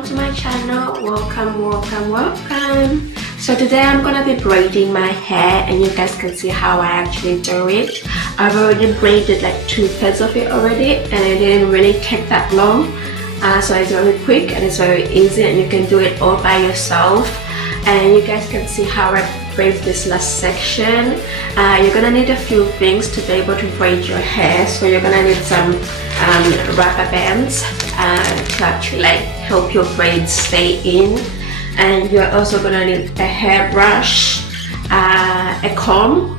welcome to my channel. Welcome. So today I'm gonna be braiding my hair, and you guys can see how I actually do it. I've already braided like 2/3 of it already, and it didn't really take that long. So it's very quick and it's very easy, and you can do it all by yourself. And you guys can see how I braid this last section. You're gonna need a few things to be able to braid your hair. So you're gonna need some rubber bands to actually like help your braids stay in, and you're also gonna need a hairbrush, a comb,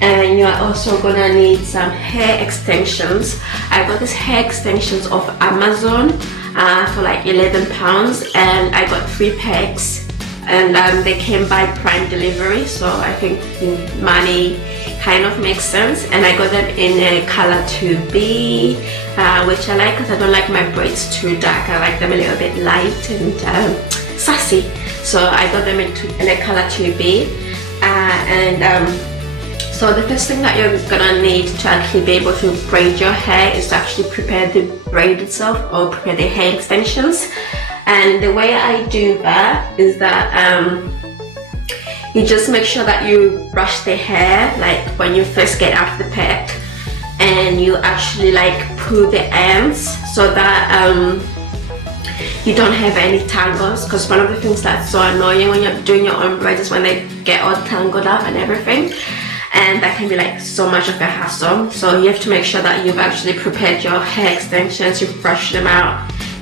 and you're also gonna need some hair extensions. I got these hair extensions off Amazon for like £11, and I got 3 packs. And they came by Prime delivery, so I think money kind of makes sense. And I got them in a color 2B, which I like because I don't like my braids too dark. I like them a little bit light and sassy. So I got them in a color 2B. So the first thing that you're gonna need to actually be able to braid your hair is to actually prepare the braid itself, or prepare the hair extensions. And the way I do that is that you just make sure that you brush the hair like when you first get out of the pack, and you actually like pull the ends so that you don't have any tangles, because one of the things that's so annoying when you're doing your own braids is when they get all tangled up and everything, and that can be like so much of a hassle. So you have to make sure that you've actually prepared your hair extensions, you've brushed them out,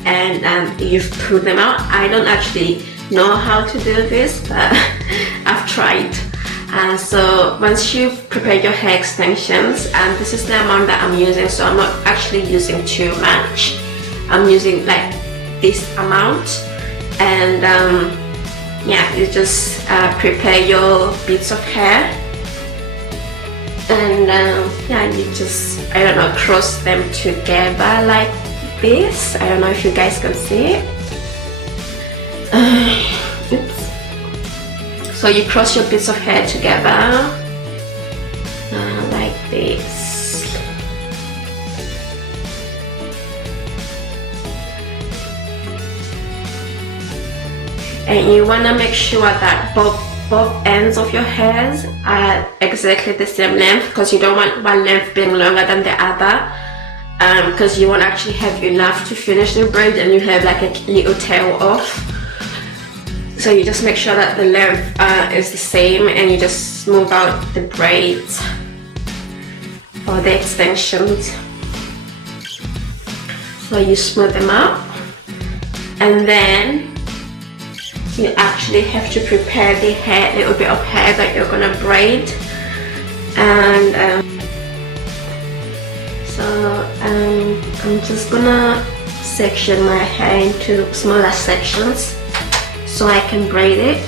and you've pulled them out. I don't actually know how to do this, but I've tried. So once you've prepared your hair extensions, this is the amount that I'm using, so I'm not actually using too much. I'm using like this amount, and yeah, you just prepare your bits of hair, and yeah, you just, I don't know, cross them together like this. I don't know if you guys can see it. So you cross your bits of hair together like this. And you want to make sure that both ends of your hairs are exactly the same length, because you don't want one length being longer than the other. Because you won't actually have enough to finish the braid, and you have like a little tail off. So you just make sure that the length is the same, and you just smooth out the braids or the extensions. So you smooth them out, and then you actually have to prepare the hair, little bit of hair that you're gonna braid. And I'm just gonna section my hair into smaller sections so I can braid it.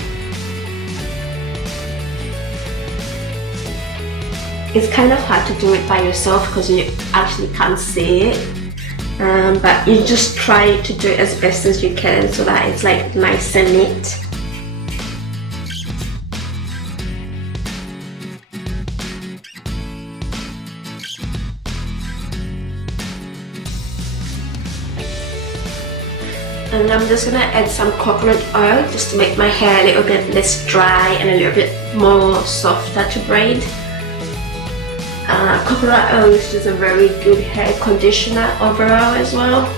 It's kind of hard to do it by yourself because you actually can't see it, but you just try to do it as best as you can so that it's like nice and neat. And I'm just gonna add some coconut oil just to make my hair a little bit less dry and a little bit more softer to braid. Coconut oil is just a very good hair conditioner overall as well.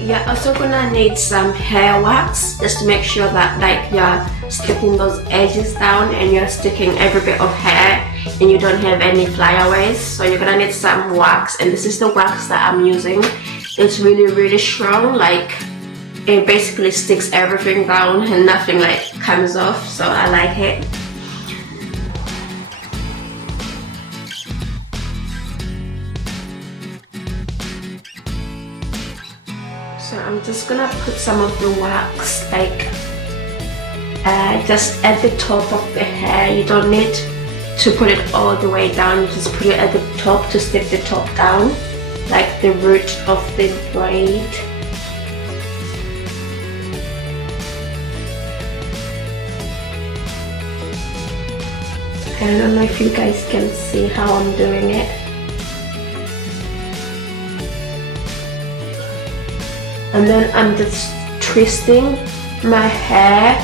You're also gonna need some hair wax just to make sure that like you're sticking those edges down and you're sticking every bit of hair and you don't have any flyaways. So you're gonna need some wax, and this is the wax that I'm using. It's really strong, like it basically sticks everything down and nothing like comes off, so I like it. So I'm just gonna put some of the wax like just at the top of the hair. You don't need to put it all the way down, you just put it at the top to stick the top down. like the root of the braid. I don't know if you guys can see how I'm doing it. And then I'm just twisting my hair,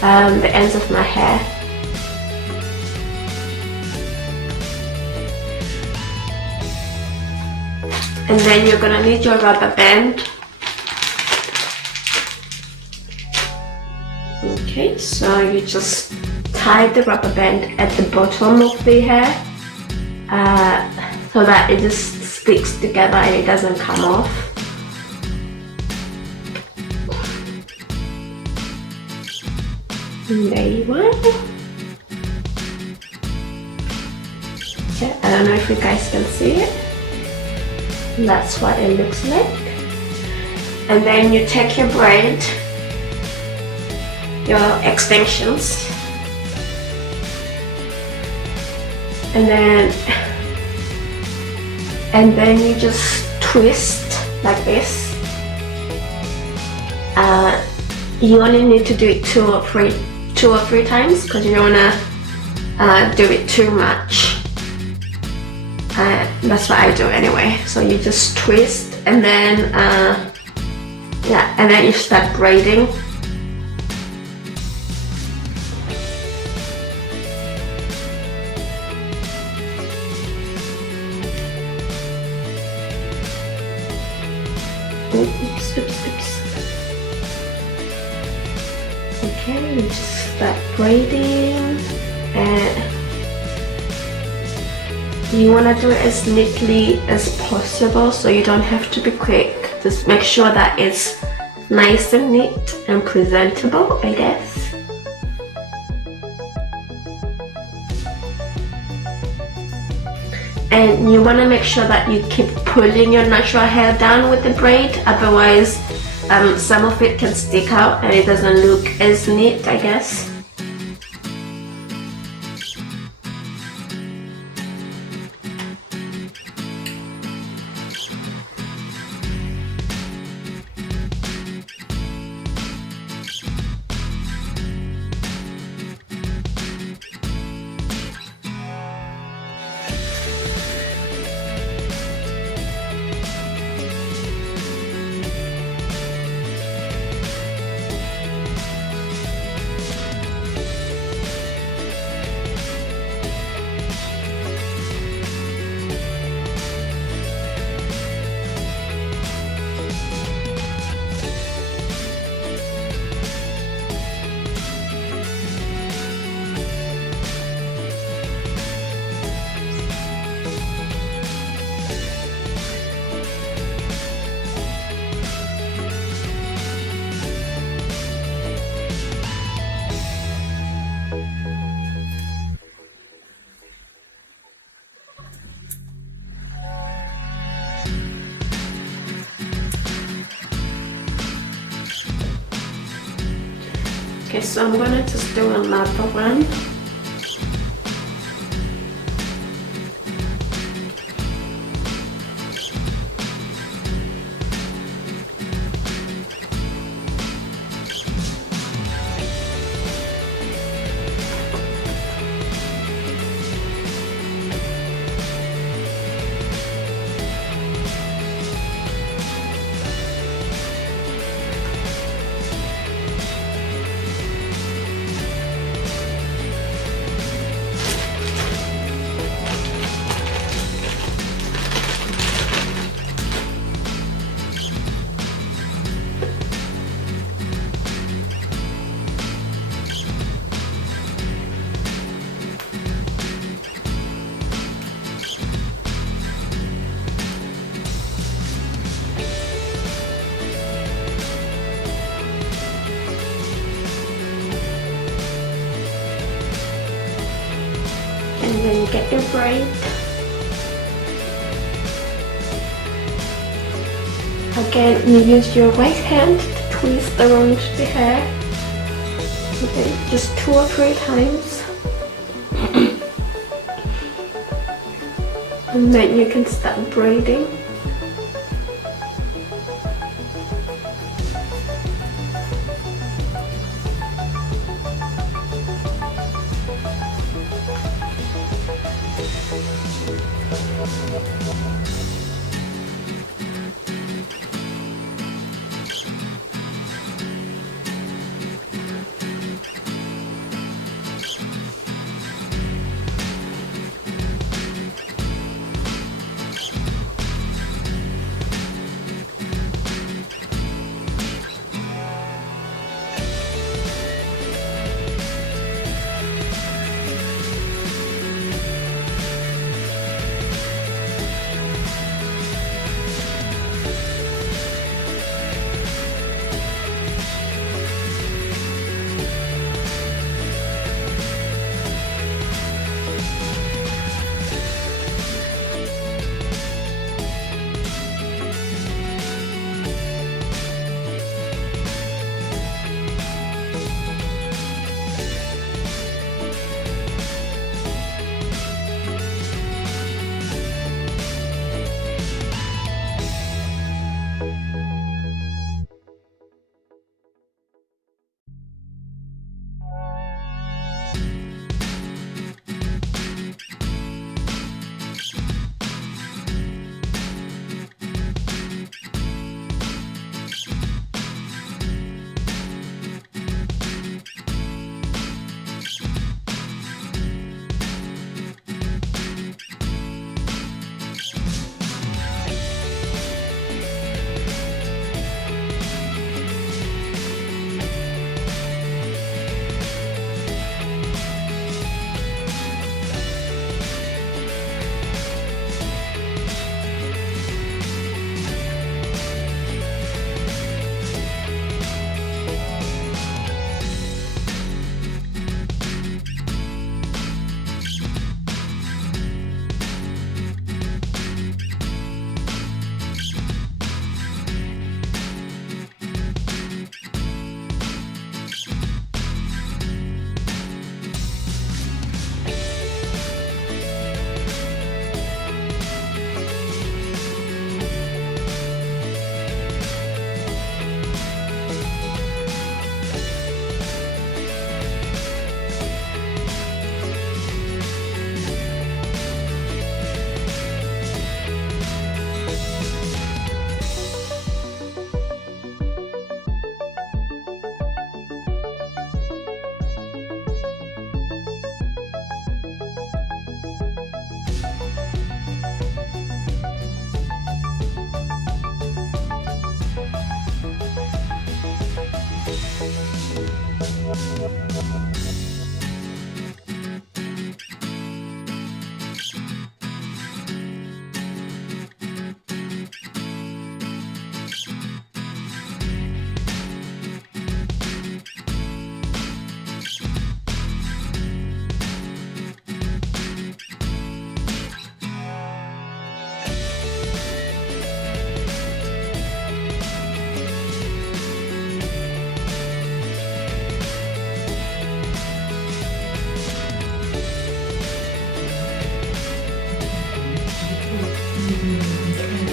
the ends of my hair. And then you're gonna need your rubber band. Okay, so you just tie the rubber band at the bottom of the hair so that it just sticks together and it doesn't come off. And there you are. Okay, I don't know if you guys can see it. That's what it looks like. And then you take your braid, your extensions, and then you just twist like this. You only need to do it two or three times because you don't wanna do it too much. That's what I do anyway. So you just twist and then and then you start braiding. Oops. Okay, you just start braiding, and you want to do it as neatly as possible, so you don't have to be quick. Just make sure that it's nice and neat and presentable, I guess. And you want to make sure that you keep pulling your natural hair down with the braid, otherwise some of it can stick out and it doesn't look as neat, I guess. Okay, so I'm gonna just do another one. And then you get your braid. Again, you use your right hand to twist around the hair. Okay, just 2 or 3 times. And then you can start braiding.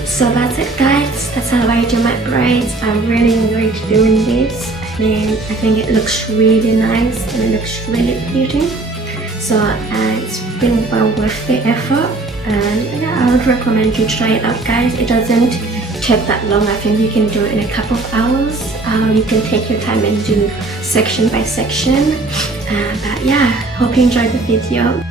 So that's it guys, that's how I do my braids. I really enjoyed doing this. I think it looks really nice and it looks really pretty. So it's been well worth the effort, and yeah, I would recommend you try it out guys. It doesn't take that long. I think you can do it in a couple of hours. You can take your time and do section by section. But yeah, hope you enjoyed the video.